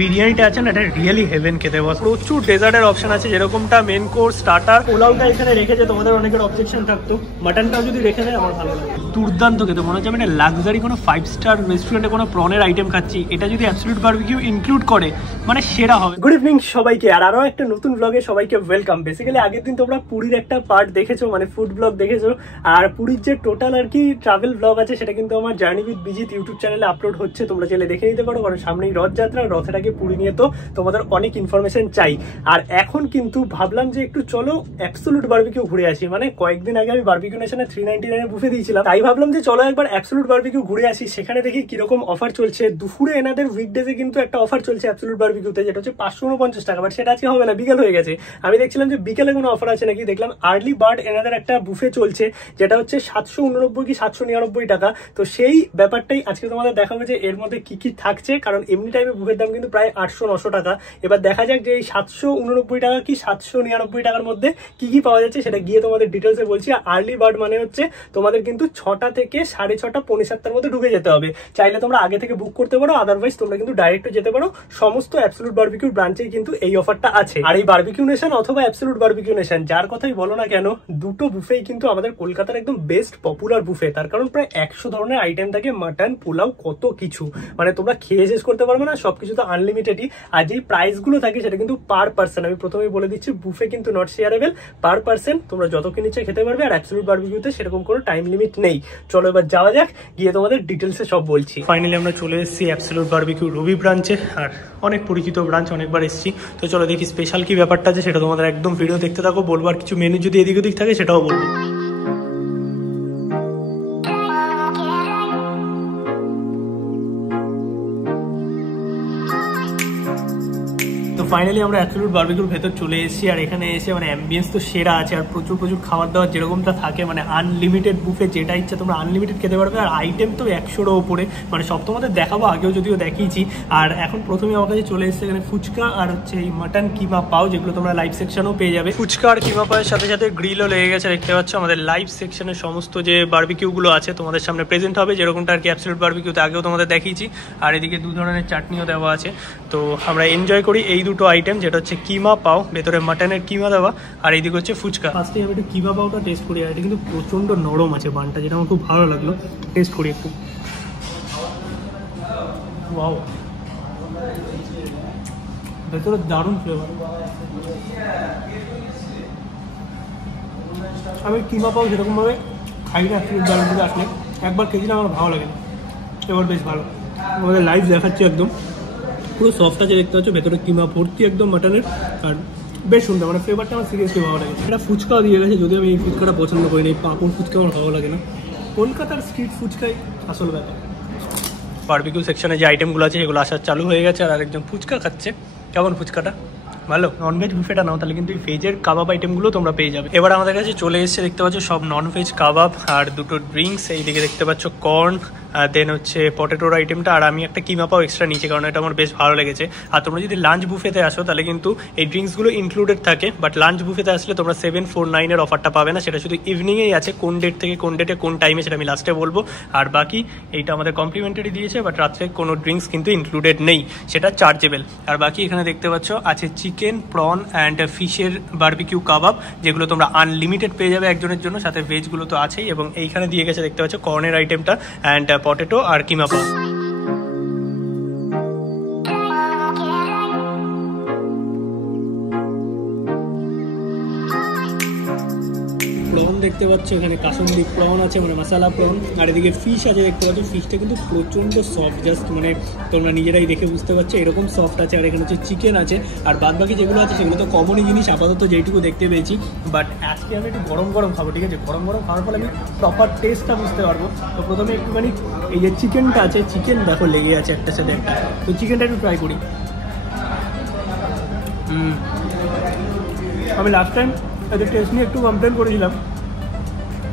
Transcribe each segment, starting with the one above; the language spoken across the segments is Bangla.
বিরিয়ানিটা আছে না, এটা রিয়েলি হেভেন খেতে। বস প্রচুর ডেজার্টের অপশন আছে, যেরকমটা মেন কোর্স, স্টার্টার, পোলাওটা এখানে রেখেছে। তোমাদের অনেকের অবজেকশন থাকতো, মাটনটাও যদি রেখে দেয় আমার ভালো লাগে। দুর্দান্ত খেতে, মনে হচ্ছে আমি একটা লাক্সারি কোনো 5 স্টার রেস্টুরেন্টে কোনো প্রনের আইটেম খাচ্ছি। এটা যদি অ্যাবসলিউট বারবিকিউ ইনক্লুড করে মানে সেরা হবে। গুড ইভিনিং সবাইকে, আর আরো একটা নতুন ব্লগে সবাইকে ওয়েলকাম। বেসিক্যালি আগের দিন তোমরা পুরীর একটা পার্ট দেখেছো, মানে ফুড ব্লগ দেখেছো, আর পুরীর যে টোটাল আর কি ট্রাভেল ব্লগ আছে সেটা কিন্তু আমার জার্নি উইথ বিজিত ইউটিউব চ্যানেলে আপলোড হচ্ছে। তোমরা চাইলে দেখে নিতে পারো, কারণ সামনেই রথযাত্রা, রথেটাকে পুরী নিয়ে তো তোমাদের অনেক ইনফরমেশন চাই। আর এখন কিন্তু ভাবলাম যে একটু চলো অ্যাবসলিউট বারবিকিউ ঘুরে আসি। মানে কয়েকদিন আগে আমি বারবিকিউ নেশনে 399 বুফে দিয়েছিলাম, তাই ভাবলাম যে চলো একবার অ্যাবসলিউট বারবিকিউ ঘুরে আসি। সেখানে দেখি কিরকম অফার চলছে। দুপুরে এনাদের উইকডেজে কিন্তু একটা অফার চলছে অ্যাবসলিউট বারবিকিউতে, যেটা হচ্ছে 549 টাকা, বাট সেটা আজকে হবে না, বিকেল হয়ে গেছে। আমি দেখছিলাম যে বিকেলে কোনো অফার আছে নাকি, দেখলাম আর্লি বার্ড এনাদের একটা বুফে চলছে, যেটা হচ্ছে 789 কি 799 টাকা। তো সেই ব্যাপারটাই আজকে তোমাদের দেখাবো যে এর মধ্যে কি কি থাকছে, কারণ এমনি টাইমে বুফের দাম কিন্তু প্রায় 800-900 টাকা। এবার দেখা যাক যে এই 789 টাকা কি 799 টাকার মধ্যে কি কি পাওয়া যাচ্ছে, সেটা গিয়ে তোমাদের ডিটেলসে বলছি। আর্লি বার্ড মানে হচ্ছে তোমাদের কিন্তু 6টা থেকে 6:30, 6:45 মধ্যে ঢুকে যেতে হবে। চাইলে তোমরা আগে থেকে বুক করতে পারো, আদারওয়াইজ তোমরা কিন্তু ডাইরেক্ট যেতে পারো। সমস্ত অ্যাবসলিউট বারবিকিউ ব্রাঞ্চেই কিন্তু এই অফারটা আছে। আর এই বারবিকিউ নেশন অথবা অ্যাবসলিউট বারবিকিউ নেশন, যার কথাই বলো না কেন, দুটো বুফেই কিন্তু আমাদের কলকাতার একদম বেস্ট পপুলার বুফে। তার কারণ প্রায় 100 ধরনের আইটেম থাকে, মাটন, পোলাও, কত কিছু, মানে তোমরা খেয়ে শেষ করতে পারবে না। সবকিছু তো আনলিমিটেডই। আর যেই প্রাইস গুলো থাকে সেটা কিন্তু পার পার্সন। আমি প্রথমেই বলে দিচ্ছি, বুফে কিন্তু নট শেয়ারেবল, পার পার্সন তোমরা যত কিনেছে খেতে পারবে। আর অ্যাবসলিউট বারবিকিউতে সেরকম কোনো টাইম লিমিট নেই। চলো এবার যাওয়া যাক, গিয়ে তোমাদের ডিটেলসে সব বলছি। ফাইনালি আমরা চলে এসেছি অ্যাবসলিউট বারবিকিউ রবি ব্রাঞ্চে, আর অনেক পরিচিত ব্রাঞ্চ, অনেকবার এসেছি। তো চলো দেখি স্পেশাল কি ব্যাপারটা আছে, সেটা তোমাদের একদম ভিডিও দেখতে থাকো। বলবো, আর কিছু মেনু যদি এদিক ওদিক থাকে সেটাও বলবো। ফাইনালি আমরা অ্যাবসলিউট বারবিকিউর ভেতর চলে এসেছি, আর এখানে এসে মানে অ্যাম্বিয়েন্স তো সেরা আছে, আর প্রচুর খাবার দাবার যেরকমটা থাকে, মানে আনলিমিটেড বুফে, যেটা ইচ্ছা তোমরা আনলিমিটেড খেতে পারবে। আর আইটেম তো 100-রও ওপরে, মানে সব তোমাদের দেখাবো, আগেও যদিও দেখিয়েছি। আর এখন প্রথমে আমার কাছে চলে এসেছে এখানে ফুচকা আর হচ্ছে এই মাটন কিমা পাও, যেগুলো তোমরা লাইভ সেকশনেও পেয়ে যাবে। ফুচকা আর কিমা পাওয়ের সাথে সাথে গ্রিলও লেগে গেছে, দেখতে পাচ্ছ। আমাদের লাইভ সেকশনের সমস্ত যে বারবিকিউগুলো আছে তোমাদের সামনে প্রেজেন্ট হবে, যেরকমটা আর কি অ্যাবসলিউট বারবিকিউতে আগেও তোমাদের দেখিয়েছি। আর এদিকে 2 ধরনের চাটনিও দেওয়া আছে। তো আমরা এনজয় করি এই দুটো আইটেম, যেটা হচ্ছে কিমা পাও, ভেতরে মাটনের কিমা দেওয়া, আর এইদিকে হচ্ছে ফুচকা। ফার্স্টে আমি একটু কিমা পাওটা টেস্ট করি, আর এটা কিন্তু প্রচন্ড নরম আছে বানটা, যেটা আমার খুব ভালো লাগলো। টেস্ট করি একটু। ওয়াও, ভেতরে দারুণ ফ্লেভার। আমি কিমা পাও যেরকমভাবে খাই না অ্যাবসলিউট বারবিকিউতে আসলে, একবার খেয়েছিলাম, আমার ভালো লাগে, এবার বেশ ভালো। আমাদের লাইভ দেখাচ্ছি, একদম পুরো সফট আছে, দেখতে পাচ্ছ, ভেতরে কিমা ভর্তি একদম মাটনের, আর বেশ সুন্দর, মানে ফ্লেভারটা আমার সিরিয়াসলি ভালো লাগে। এটা ফুচকাও দিয়ে গেছে, যদিও আমি এই ফুচকাটা পছন্দ করি না, এই পাঁপড় ফুচকা আমার ভালো লাগে না। কলকাতার স্ট্রিট ফুচকাই আসল ব্যাপার। বারবিকিউ সেকশনে যে আইটেমগুলো আছে সেগুলো আসার চালু হয়ে গেছে, আর আরেকজন ফুচকা খাচ্ছে। কেমন ফুচকাটা? ভালো। ননভেজ বুফেটা নাও, তাহলে কিন্তু এই ভেজের কাবাব আইটেমগুলো তোমরা পেয়ে যাবে। এবার আমাদের কাছে চলে এসেছে, দেখতে পাচ্ছ, সব ননভেজ কাবাব আর দুটো ড্রিঙ্কস। এইদিকে দেখতে পাচ্ছ কর্ন, দেন হচ্ছে পটেটোর আইটেমটা, আর আমি একটা কিমা পাও এক্সট্রা নিচে, কারণ এটা আমার বেশ ভালো লেগেছে। আর তোমরা যদি লাঞ্চ বুফেতে আসো তাহলে কিন্তু এই ড্রিঙ্কসগুলো ইনক্লুডেড থাকে, বাট লাঞ্চ বুফেতে আসলে তোমরা 749-এর অফারটা পাবে না। সেটা শুধু ইভিনিংয়েই আছে, কোন ডেট থেকে কোন ডেটে কোন টাইমে সেটা আমি লাস্টে বলবো। আর বাকি এইটা আমাদের কমপ্লিমেন্টারি দিয়েছে, বাট রাত্রে কোনো ড্রিঙ্কস কিন্তু ইনক্লুডেড নেই, সেটা চার্জেবল। আর বাকি এখানে দেখতে পাচ্ছ আছে চিকেন, প্রন অ্যান্ড ফিশের বারবিকিউ কাবাব, যেগুলো তোমরা আনলিমিটেড পেয়ে যাবে একজনের জন্য, সাথে ভেজগুলো তো আছেই। এবং এইখানে দিয়ে গেছে, দেখতে পাচ্ছ, কর্নের আইটেমটা অ্যান্ড পটেটো আর কিমা পাও। প্রন দেখতে পাচ্ছ, এখানে কাসুন্দি প্রন আছে, মানে মশালা প্রন, আর এদিকে ফিশ আছে, দেখতে পাচ্ছ। ফিশটা কিন্তু প্রচণ্ড সফট, জাস্ট মানে তোমরা নিজেরাই দেখে বুঝতে পারছো এরকম সফট আছে। আর এখানে হচ্ছে চিকেন আছে, আর বাদ বাকি যেগুলো আছে সেগুলো তো কমনই জিনিস আপাতত যেইটুকু দেখতে পেয়েছি। বাট আজকে আমি একটু গরম খাবো, ঠিক আছে? গরম খাওয়ার ফলে আমি প্রপার টেস্টটা বুঝতে পারবো। তো প্রথমে একটুখানি এই যে চিকেনটা আছে, চিকেন দেখো লেগে আছে একটার সাথে একটা, তো চিকেনটা একটু ট্রাই করি। আমি লাস্ট টাইম এদের টেস্ট নিয়ে একটু কমপ্লেন করেছিলাম,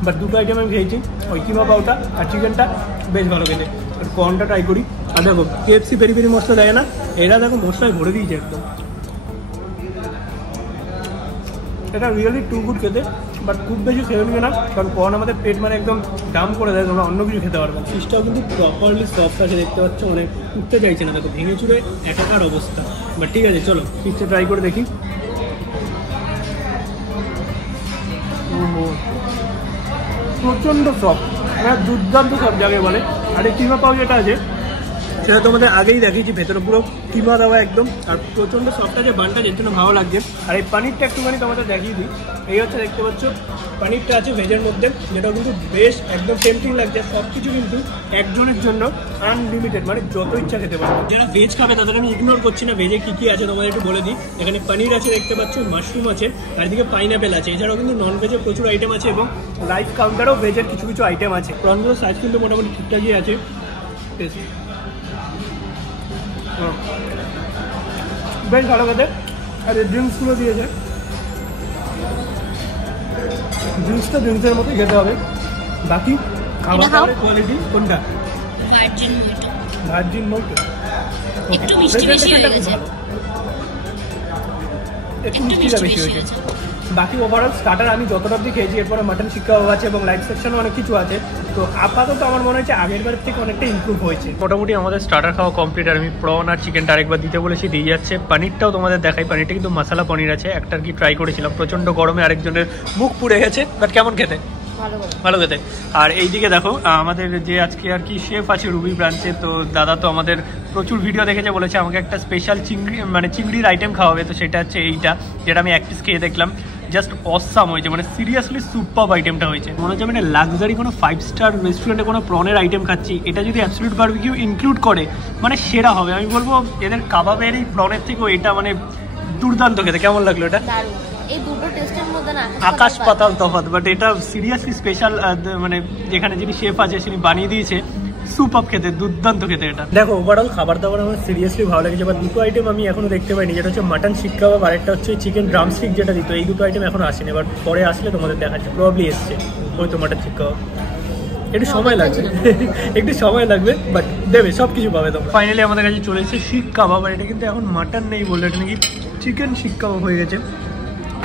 বাট দুটো আইটেম আমি খেয়েছি, ওই কিমা পাওটা আর চিকেনটা বেশ ভালো খেতে। আর কর্নটা ট্রাই করি। আর দেখো KFC পেরি পেরি মশলা দেয় না, এরা দেখো মশলায় ভরে দিয়েছে একদম। এটা রিয়েলি টু গুড খেতে, বাট খুব বেশি খেয়ে না, কারণ কর্ন আমাদের পেট মানে একদম ডাম করে দেয়, তোমরা অন্য কিছু খেতে পারবে। ফিশটাও কিন্তু প্রপারলি সফট আছে, দেখতে পাচ্ছ, মানে উঠতে চাইছে না, দেখো ভেঙে চুড়ে একাকার অবস্থা। বাট ঠিক আছে, চলো ফিশটা ট্রাই করে দেখি। প্রচণ্ড সফট, মানে দুর্দান্ত সব জায়গায় বলে। আর এই কিমা পাও যেটা আছে সেটা তোমাদের আগেই দেখিয়েছি, ভেতরে পুরো কিমা দেওয়া একদম, আর প্রচণ্ড সফট আছে বানটা, যের জন্য ভালো লাগছে। আর এই পানিরটা একটুখানি তোমাদের দেখিয়ে দিই, এই হচ্ছে দেখতে পাচ্ছ পানিরটা আছে ভেজের মধ্যে, যেটা কিন্তু বেশ একদম টেম্পটিং লাগছে। সব কিছু কিন্তু একজনের জন্য আনলিমিটেড, মানে যত ইচ্ছা খেতে পারবে। যারা ভেজ খাবে তাদের আমি ইগনোর করছি না, ভেজে কী কী আছে তোমাদের একটু বলে দিই। এখানে পনির আছে দেখতে পাচ্ছ, মাশরুম আছে, আর এদিকে পাইনাপেল আছে, এছাড়াও কিন্তু নন ভেজের প্রচুর আইটেম আছে, এবং লাইভ কাউন্টারও ভেজের কিছু কিছু আইটেম আছে। প্রনগুলোর সাইজ কিন্তু মোটামুটি ঠিকঠাকই আছে। বেশ ভালো খেতে। আর এই ড্রিঙ্কসগুলো দিয়েছে, ড্রিঙ্কসটা ড্রিঙ্কসের মতোই খেতে হবে। বাকি খাবার দাবারের কোয়ালিটি কোনটা? ভার্জিন মোটো একটু মিষ্টিটা বেশি হয়েছে। বাকি ওভারঅল স্টার্টার আমি যতটা অবধি খেয়েছি, এরপরে মাটন শিক কাবাব আছে এবং লাইট সেকশনও অনেক কিছু আছে। তো আপাতত আমার মনে হচ্ছে আগের বার থেকে অনেকটা ইমপ্রুভ হয়েছে। মোটামুটি আমাদের স্টার্টার খাওয়া কমপ্লিট, আর আমি প্রন আর চিকেনটা আরেকবার দিতে বলেছি, দিয়ে যাচ্ছে। পনিরটাও তোমাদের দেখাই, পনিরটা কিন্তু মশলা পনির আছে, একটা কি ট্রাই করেছিলাম, প্রচণ্ড গরমে আরেকজনের মুখ পুড়ে গেছে, বাট কেমন খেতে? ভালো খেতে। আর এইদিকে দেখো আমাদের যে আজকে আর কি শেফ আছে রুবি ব্রাঞ্চে, তো দাদা তো আমাদের প্রচুর ভিডিও দেখেছে, বলেছে আমাকে একটা স্পেশাল চিংড়ি মানে চিংড়ির আইটেম খাওয়াবে। তো সেটা হচ্ছে এইটা, যেটা আমি এক পিস খেয়ে দেখলাম, জাস্ট অসাম হয়েছে, মানে সিরিয়াসলি সুপার আইটেমটা হয়েছে। মনে হচ্ছে মানে লাক্সারি কোনো 5 স্টার রেস্টুরেন্টে কোনো প্রনের আইটেম খাচ্ছি। এটা যদি অ্যাবসলিউট বারবিকিউ ইনক্লুড করে মানে সেরা হবে। আমি বলবো এদের কাবাবের এই প্রনের থেকেও এটা মানে দুর্দান্ত খেতে। কেমন লাগলো এটা? এই দুটো টেস্টের মধ্যে না আকাশ পাতাল তফাৎ, বাট এটা সিরিয়াসলি স্পেশাল। মানে যেখানে যিনি শেফ আছে তিনি বানিয়ে দিয়েছে, সুপার খেতে, দুর্দান্ত খেতে এটা। দেখো ওভারঅল খাবার দাবার আমার সিরিয়াসলি ভালো লেগেছে। এবার দুটো আইটেম আমি এখনো দেখতে পাইনি, যেটা হচ্ছে মাটন শিক কাবাব, আর একটা হচ্ছে চিকেন ড্রাম স্টিক যেটা দিত। এই দুটো আইটেম এখনো আসেনি, এবার পরে আসলে তোমাদের দেখাচ্ছে, প্রবলি এসছে। ওই তো মাটন শিক কাবাব, একটু সময় লাগবে একটু সময় লাগবে, বাট দেবে, সব কিছু পাবে তোমরা। ফাইনালি আমাদের কাছে চলে এসেছে শিক কাবাব, আর এটা কিন্তু এখন মাটন নেই বললে, এটা নাকি চিকেন শিক কাবাব হয়ে গেছে।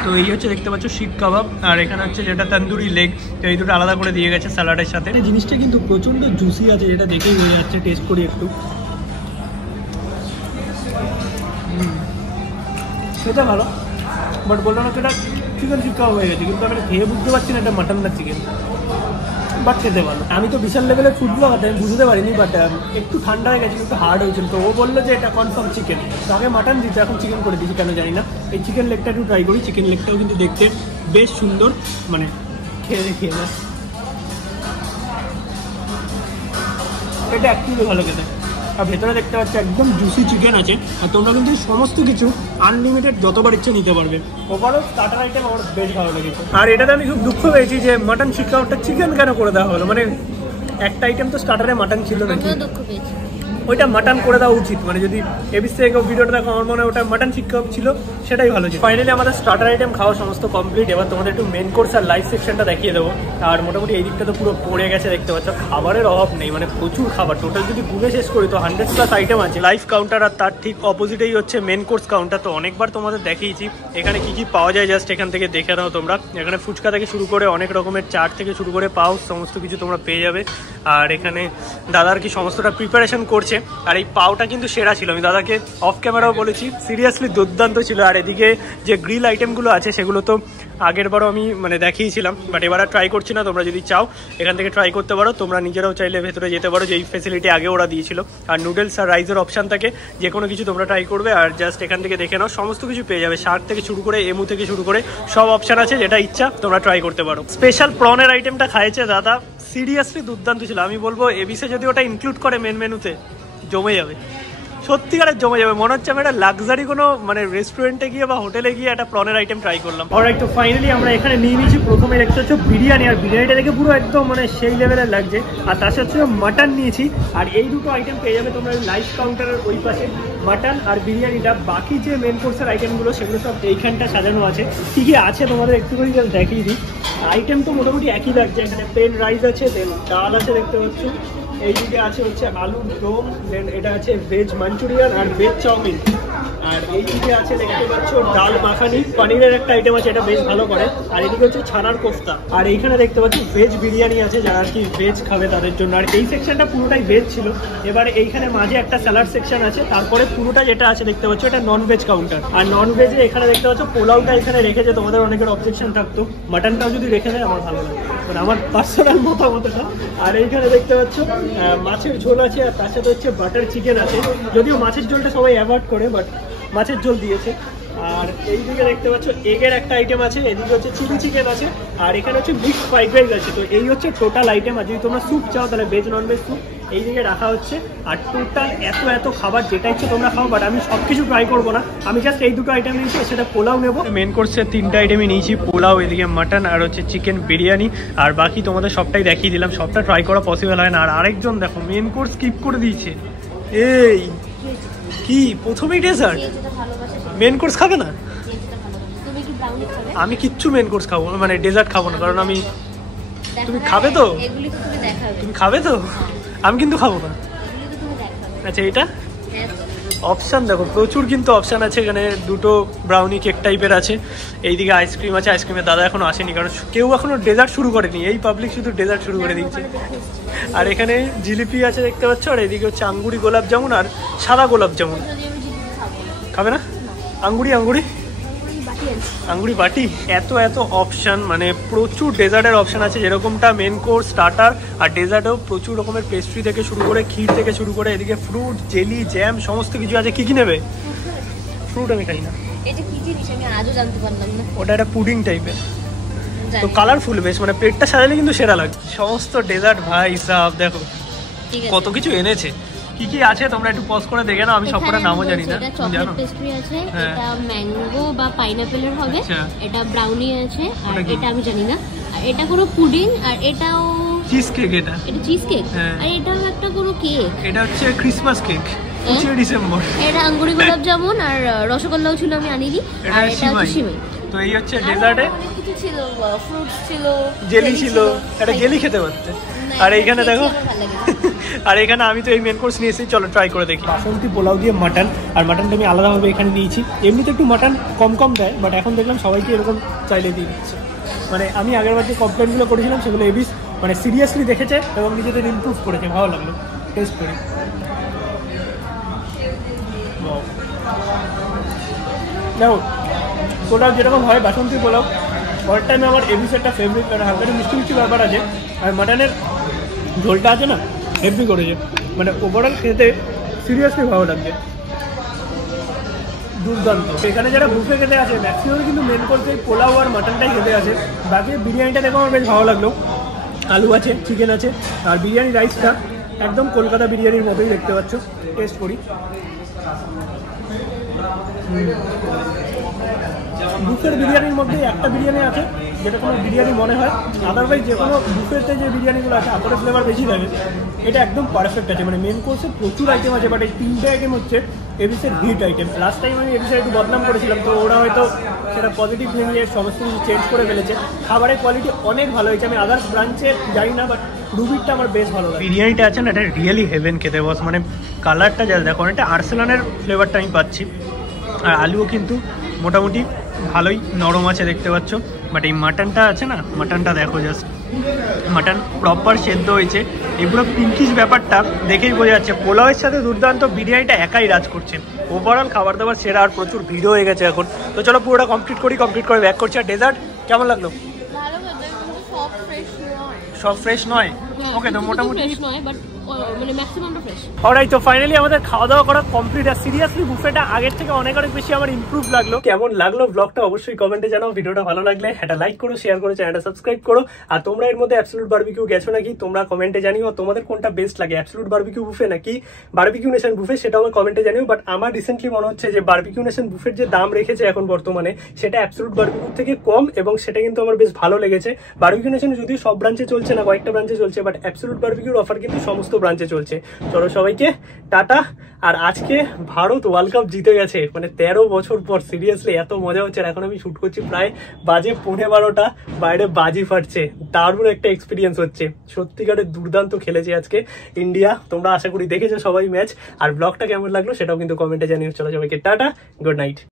তো এই হচ্ছে দেখতে পাচ্ছ শিক কাবাব, আর এখানে হচ্ছে যেটা তন্দুরি লেগ, তো এই দুটো আলাদা করে দিয়ে গেছে স্যালাডের সাথে। এই জিনিসটা কিন্তু প্রচণ্ড জুসি আছে, যেটা দেখেই বোঝা যাচ্ছে। টেস্ট করি একটু, সেটা ভালো, বাট বললাম না সেটা চিকেন শিক কাবাব হয়ে গেছে, কিন্তু আমি খেয়ে বুঝতে পারছি না এটা মাটন না চিকেন, বাট খেতে ভালো। আমি তো বিশাল লেভেলের ফুড ব্লগার, আমি বুঝতে পারিনি, বাট একটু ঠান্ডা হয়ে গেছে, একটু হার্ড হয়েছিল। তো ও বললো যে এটা কনফার্ম চিকেন, তো আগে মাটন দিচ্ছে, এখন চিকেন করে দিচ্ছি, কেন জানি না। এই চিকেন লেগটা একটু ট্রাই করি। চিকেন লেগটাও কিন্তু দেখতে বেশ সুন্দর, মানে খেয়ে দেখিয়ে না, এটা অ্যাকচুয়ালি ভালো খেতে। আর ভেতরে দেখতে পাচ্ছি একদম জুসি চিকেন আছে, আর তোমরা কিন্তু সমস্ত কিছু আনলিমিটেড যতবার ইচ্ছে নিতে পারবে। ওভারঅল স্টার্টার আইটেম আমার বেশ ভালো লেগেছে। আর এটাতে আমি খুব দুঃখ পেয়েছি যে মাটন শিক কাবাবটা চিকেন কেন করে দেওয়া হলো, মানে একটা আইটেম তো স্টার্টারে মাটন ছিল নাকি, দুঃখ পেয়েছি। ওইটা মাটন করে দেওয়া উচিত। মানে যদি এবিসি থেকে ভিডিওটা দেখো, আমার মনে হয় ওটা মাটন শিক কাবাব ছিল, সেটাই ভালো ছিল। ফাইনালি আমাদের স্টার্টার আইটেম খাওয়া সমস্ত কমপ্লিট। এবার তোমাদের একটু মেন কোর্স আর লাইভ সেকশনটা দেখিয়ে দেবো। আর মোটামুটি এই দিকটা তো পুরো পড়ে গেছে, দেখতে পাচ্ছ খাবারের অভাব নেই, মানে প্রচুর খাবার। টোটাল যদি গুনে শেষ করি তো 100+ আইটেম আছে। লাইভ কাউন্টার, আর তার ঠিক অপোজিটেই হচ্ছে মেন কোর্স কাউন্টার। তো অনেকবার তোমাদের দেখিয়েছি এখানে কি কি পাওয়া যায়, জাস্ট এখান থেকে দেখে নাও তোমরা। এখানে ফুচকা থেকে শুরু করে অনেক রকমের চাট থেকে শুরু করে পাও, সমস্ত কিছু তোমরা পেয়ে যাবে। আর এখানে দাদার কি সমস্তটা প্রিপারেশন করছে, আর এই পাওটা কিন্তু সেরা ছিল। আমি দাদাকে অফ ক্যামেরাও বলেছি, সিরিয়াসলি দুর্দান্ত ছিল। আর এদিকে যে গ্রিল আইটেমগুলো আছে সেগুলো তো আগের বারও আমি মানে দেখিয়েছিলাম, বাট এবার আর ট্রাই করছি না। তোমরা যদি চাও এখান থেকে ট্রাই করতে পারো, তোমরা নিজেরাও চাইলে ভেতরে যেতে পারো, যে এই ফেসিলিটি আগে ওরা দিয়েছিল। আর নুডলস আর রাইসের অপশান থাকে, যে কোনো কিছু তোমরা ট্রাই করবে, আর জাস্ট এখান থেকে দেখে নাও, সমস্ত কিছু পেয়ে যাবে। শার্ট থেকে শুরু করে এমু থেকে শুরু করে সব অপশান আছে, যেটা ইচ্ছা তোমরা ট্রাই করতে পারো। স্পেশাল প্রনের আইটেমটা খাইছে দাদা, সিরিয়াসলি দুর্দান্ত ছিল। আমি বলবো এবিসে যদি ওটা ইনক্লুড করে মেন মেনুতে, জমে যাবে, সত্যিকারের জমে যাবে। মনে হচ্ছে আমি একটা লাক্সারি কোনো মানে রেস্টুরেন্টে গিয়ে বা হোটেলে গিয়ে একটা প্রনের আইটেম ট্রাই করলাম। অলরাইট, তো ফাইনালি আমরা এখানে নিয়ে নিয়েছি প্রথমে দেখতে হচ্ছে বিরিয়ানি, আর বিরিয়ানিটা দেখে পুরো একদম মানে সেই লেভেলের লাগছে। আর তার সাথে মাটন নিয়েছি, আর এই দুটো আইটেম পেয়ে যাবে তোমরা লাইভ কাউন্টারের ওই পাশে, মাটন আর বিরিয়ানিটা। বাকি যে মেন কোর্সের আইটেমগুলো সেগুলো সব এইখানটা সাজানো আছে। কী কী আছে তোমাদের একটু করে জাস্ট দেখিয়ে দিই। আইটেম তো মোটামুটি একই লাগছে, এখানে প্লেন রাইস আছে, দেন ডাল আছে দেখতে পাচ্ছ, এইদিকে আছে হচ্ছে আলুর দম, দেন এটা আছে ভেজ মাঞ্চুরিয়ান আর ভেজ চাউমিন। আর এই দিকে আছে দেখতে পাচ্ছ ডাল মাখানি, পনিরের একটা আইটেম আছে, এটা বেশ ভালো করে। আর এদিকে হচ্ছে ছানার কোফতা। আর এইখানে দেখতে পাচ্ছি ভেজ বিরিয়ানি আছে, যারা আর কি ভেজ খাবে তাদের জন্য। আর এই সেকশনটা পুরোটাই ভেজ ছিল। এবারে এইখানে মাঝে একটা স্যালাড সেকশন আছে, তারপরে পুরোটা যেটা আছে দেখতে পাচ্ছ এটা নন ভেজ কাউন্টার। আর নন ভেজে এখানে দেখতে পাচ্ছ পোলাওটা এখানে রেখেছে, তোমাদের অনেকের অবজেকশন থাকতো, মাটনটাও যদি রেখে দেয় আমার ভালো লাগে, মানে আমার পার্সোনাল মতামত এটা। আর এইখানে দেখতে পাচ্ছ মাছের ঝোল আছে, আর তার সাথে হচ্ছে বাটার চিকেন আছে। যদিও মাছের ঝোলটা সবাই অ্যাভয়েড করে, বাট মাছের ঝোল দিয়েছে। আর এইদিকে দেখতে পাচ্ছ এগের একটা আইটেম আছে, এদিকে হচ্ছে চিলি চিকেন আছে, আর এখানে হচ্ছে মিক্সড ফ্রাইড রাইস আছে। তো এই হচ্ছে টোটাল আইটেম। আর যদি তোমরা স্যুপ চাও তাহলে ভেজ নন ভেজ স্যুপ এইদিকে রাখা হচ্ছে। আর টোটাল এত খাবার, যেটা ইচ্ছে তোমরা খাও, বাট আমি সব কিছু ট্রাই করবো না, আমি জাস্ট এই দুটো আইটেম নিয়েছি, সেটা পোলাও নেবো। মেন কোর্সের 3টা আইটেমই নিয়েছি, পোলাও, এদিকে মাটন, আর হচ্ছে চিকেন বিরিয়ানি। আর বাকি তোমাদের সবটাই দেখিয়ে দিলাম, সবটা ট্রাই করা পসিবল হয় না। আর আরেকজন দেখো মেন কোর্স স্কিপ করে দিয়েছে। এই কি প্রথমেই ডেজার্ট? মেন কোর্স খাবে না? আমি কিচ্ছু মেন কোর্স খাবো, মানে ডেজার্ট খাবো না, কারণ আমি, তুমি খাবে তো? তুমি খাবে তো? আমি কিন্তু খাবো না। আচ্ছা, এটা অপশান দেখো, প্রচুর কিন্তু অপশান আছে এখানে। দুটো ব্রাউনি কেক টাইপের আছে, এইদিকে আইসক্রিম আছে। আইসক্রিমের দাদা এখনো আসেনি, কারণ কেউ এখনো ডেজার্ট শুরু করেনি, এই পাবলিক শুধু ডেজার্ট শুরু করে দিচ্ছে। আর এখানে জিলিপি আছে দেখতে পাচ্ছ, আর এদিকে হচ্ছে আঙ্গুরি গোলাপ জামুন আর সাদা গোলাপ জামুন। খাবে না? আঙ্গুরি বাটি। এত অপশান, মানে প্রচুর ডেজার্টের অপশান আছে, যেরকমটা মেন কোর্স, স্টার্টার, আর ডেজার্টেও প্রচুর রকমের পেস্ট্রি থেকে শুরু করে, ক্ষীর থেকে শুরু করে, এদিকে ফ্রুট, জেলি, জ্যাম, সমস্ত কিছু আছে। কি নেবে? ফ্রুট আমি খাই না। এটা কি জিনিস আমি আজও জানতে পারলাম না। ওটা একটা পুডিং টাইপের, তো কালারফুল বেশ, মানে প্লেটটা সাজালে কিন্তু সেরা লাগে। সমস্ত ডেজার্ট ভাই সাহ, দেখো কত কিছু এনেছে। কি আছে তোমরা একটু পজ করে দেখে নাও, আমি সবকটা নামও জানি না। এটা চকলেট পেস্ট্রি আছে, এটা ম্যাঙ্গো বা পাইনাপেলের হবে, এটা ব্রাউনি আছে, আর এটা আমি জানি না। আর এটা কোনো পুডিং, আর এটাও চিজ কেক। এটা চিজ কেক, আর এটাও একটা কোনো কেক। এটা হচ্ছে ক্রিসমাস কেক, 25 ডিসেম্বর। এটা আঙ্গুরি গোলাপ জামুন আর রসগোল্লাও ছিল, আমি আনিনি। আর এটা হচ্ছে সিমাই। তো এই হচ্ছে ডেজার্টে কিছু ছিল, ফ্রুটস ছিল, জেলি ছিল, এটা জেলি খেতে পারতে। আর এইখানে দেখো, আর এখানে আমি তো এই মেন কোর্স নিয়েছি, চলো ট্রাই করে দেখি। বাসন্তী পোলাও দিয়ে মাটন, আর মাটনটা আমি আলাদাভাবে এখানে নিয়েছি। এমনিতে একটু মাটন কম দেয়, বাট এখন দেখলাম সবাইকে এরকম চাইলে দিয়ে দিচ্ছে। মানে আমি আগেরবার যে কমপ্লেনগুলো করেছিলাম সেগুলো এবিস মানে সিরিয়াসলি দেখেছে এবং নিজেদের ইমপ্রুভ করেছে, ভালো লাগলো। টেস্ট করি। দেখো পোলাও যেরকম হয় বাসন্তী পোলাও, অল টাইমে আমার এবিস একটা ফেভারিট, কারণ হালকা একটু মিষ্টি ব্যাপার আছে। আর মাটনের ঝোলটা আছে না, হেভি করেছে, মানে ওভারঅল খেতে সিরিয়াসলি ভালো লাগছে, দুর্দান্ত। এখানে যারা বুফে খেতে আছে ম্যাক্সিমাম কিন্তু মেন কোর্সে পোলাও আর মাটনটাই খেতে আছে। বাকি বিরিয়ানিটা দেখো আমার বেশ ভালো লাগলো, আলু আছে, চিকেন আছে, আর বিরিয়ানি রাইসটা একদম কলকাতা বিরিয়ানির মতোই দেখতে পাচ্ছ। টেস্ট করি। বুফের বিরিয়ানির মধ্যে একটা বিরিয়ানি আছে যেটা কোনো বিরিয়ানি মনে হয়, আদারওয়াইজ যে কোনো বুফেতে যে বিরিয়ানিগুলো আছে আতরের ফ্লেভার বেশি থাকে, এটা একদম পারফেক্ট আছে। মানে মেন কোর্সে প্রচুর আইটেম আছে, বাট এই 3টে আইটেম হচ্ছে এবিসের হিট আইটেম। লাস্ট টাইম আমি এবিসের একটু বদনাম করেছিলাম, তো ওরা হয়তো সেটা পজিটিভ নিয়ে সমস্ত কিছু চেঞ্জ করে ফেলেছে। খাবারের কোয়ালিটি অনেক ভালো হয়েছে। আমি আদার্স ব্রাঞ্চে যাই না, বাট রুবিরটা আমার বেশ ভালো লাগে। বিরিয়ানিটা আছে না, এটা রিয়েলি হেভেন খেতে বস। মানে কালারটা যা দেখো, এটা আর্সেলানের ফ্লেভারটা আমি পাচ্ছি। আর আলুও কিন্তু মোটামুটি ভালোই নরম আছে দেখতে পাচ্ছ। বাট এই মাটনটা আছে না, মাটনটা দেখো জাস্ট, মাটন প্রপার সেদ্ধ হয়েছে। এগুলো পিঙ্কিশ ব্যাপারটা দেখেই বোঝা যাচ্ছে। পোলাওয়ের সাথে দুর্দান্ত বিরিয়ানিটা একাই রাজ করছে। ওভারঅল খাবার দাবার সেরা, আর প্রচুর ভিড় হয়ে গেছে এখন। তো চলো পুরোটা কমপ্লিট করে ব্যাক করছি। আর ডেজার্ট কেমন লাগলো? সব ফ্রেশ নয়, ওকে, তো মোটামুটি মানে ম্যাক্সিমামটা ফ্রেশ। অলরাইট, তো ফাইনালি আমাদের খাওয়া দাওয়া করা কমপ্লিট। আর সিরিয়াসলি বুফেটা আগের থেকে অনেক বেশি আমার ইমপ্রুভ লাগলো। কেমন লাগলো ব্লগটা অবশ্যই কমেন্টে জানাও। ভিডিওটা ভালো লাগলে একটা লাইক করো, শেয়ার করো, চ্যানেলটা সাবস্ক্রাইব করো। আর তোমরা এর মধ্যে অ্যাবসলিউট বারবিকিউ গেছো নাকি তোমরা কমেন্টে জানিও। তোমাদের কোনটা বেস্ট লাগে, অ্যাবসলিউট বারবিকিউ বুফে নাকি বারবিকিউ নেশন বুফে, সেটাও আমার কমেন্টে জানিও। বাট আমার রিসেন্টলি মনে হচ্ছে যে বারবিকিউ নেশন বুফের যে দাম রেখেছে এখন বর্তমানে, সেটা অ্যাবসলিউট বারবিকিউ থেকে কম, এবং সেটা কিন্তু আমার বেশ ভালো লেগেছে। বারবিকিউ নেশন যদিও সব ব্রাঞ্চে চলছে না, কয়েকটা ব্রাঞ্চে চলছে, বাট অ্যাবসলিউট বারবিকিউর অফার কিন্তু সমস্ত সমস্ত ব্রাঞ্চে চলছে। চলো সবাইকে টাটা। আর আজকে ভারত ওয়ার্ল্ড কাপ জিতে গেছে, মানে 13 বছর পর। সিরিয়াসলি এত মজা হচ্ছে। আর এখন আমি শুট করছি প্রায় বাজে 12:15, বাইরে বাজি ফাটছে। দারুণ একটা এক্সপিরিয়েন্স হচ্ছে, সত্যিকারের দুর্দান্ত খেলেছে আজকে ইন্ডিয়া। তোমরা আশা করি দেখেছো সবাই ম্যাচ। আর ব্লগটা কেমন লাগলো সেটাও কিন্তু কমেন্টে জানিও। চলো সবাইকে টাটা, গুড নাইট।